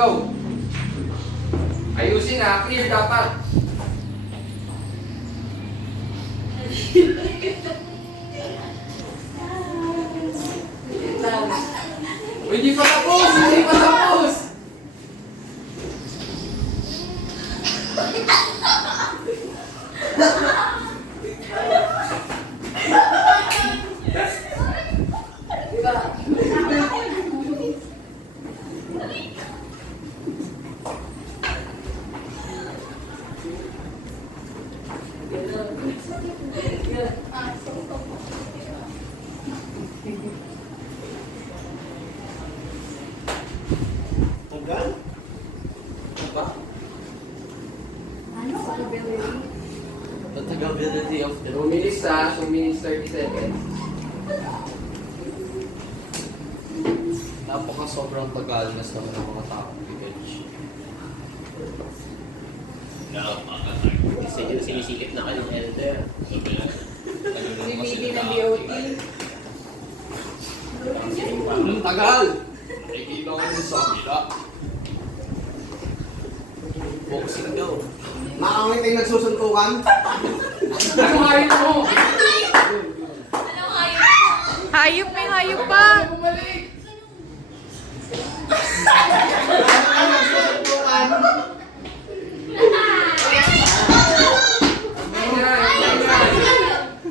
go. Ayusin ha, clear dapat. Hindi pa tapos! Hindi pa tapos! The tagability of the 2 minutes ha, 2 minutes 30 seconds. napaka sobrang tagal na sa mga taong PH. Kasi yung sinisikip na kayo ng elder. Bibili ng BOT. Ang tagal! Nakikita ko yung sa kabila. Boxing daw. Nakangit yung nagsusuntukan. Ano ngayon mo? Hayop may hayop pa. Bumalik! Nakangit nagsusuntukan.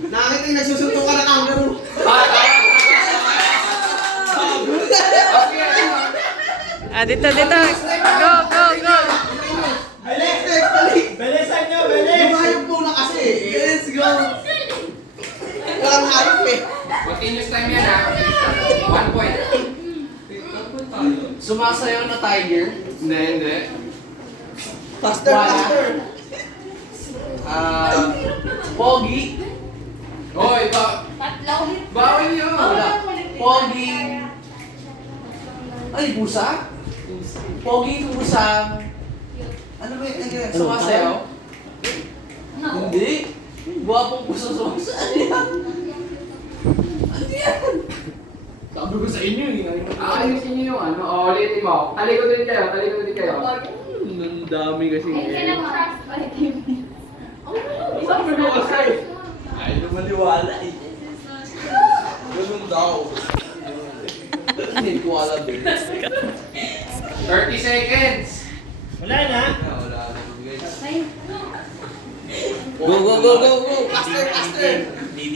Nakangit yung nagsusuntukan ng kangaroo. Dito. Go, go, go. Bilisan nyo, bilis! Yung hayop muna kasi. Let's go! Walang hayop eh. Continuous time yan ha. 1 point. Sumasayaw na tiger. Hindi. Faster, Wala. faster! Pogi. Hoy, Tatlo. bawal yun. Wala. Pogi. Ay, busa? Pogi, busa. Ano ba yung sumasayaw? Hindi. Guwapong puso sumasayaw. Ano yan? Sabi ko sa inyo Ayusin niyo yung ano. O, ulitin mo. Talikotin kayo. Ang dami kasi Sabi mo kasi. Ay, lumaliwala eh. Ganun daw. Hindi ko alam eh. 30 seconds. Wala na, guys. Go! Faster, faster!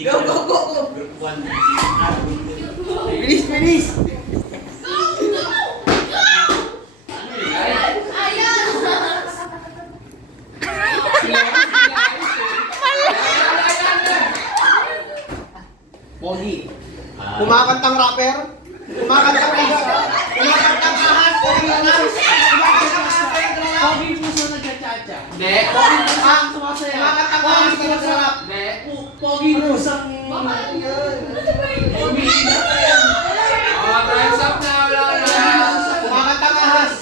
Go! Group 1. Bilis! Pogi. Kumakantang rapper. Kumakantang ahas. Kumakantang ahas. Pogi puso nagcha-cha-cha. Hindi. Pogi puso ang sumasayaw. Kumakantang ahas. Kumakantang Hindi. Pogi pusang... Pogi. Time's up na. Wala na. Kumakantang ahas.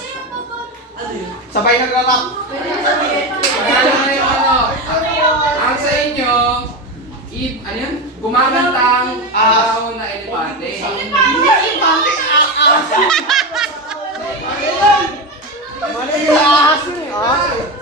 Ano yun? Sabay nagrarap. Wala na yung ano. Ang sa inyo, ano yun? Gumagantang araw na elepante. Mali yung ahas eh.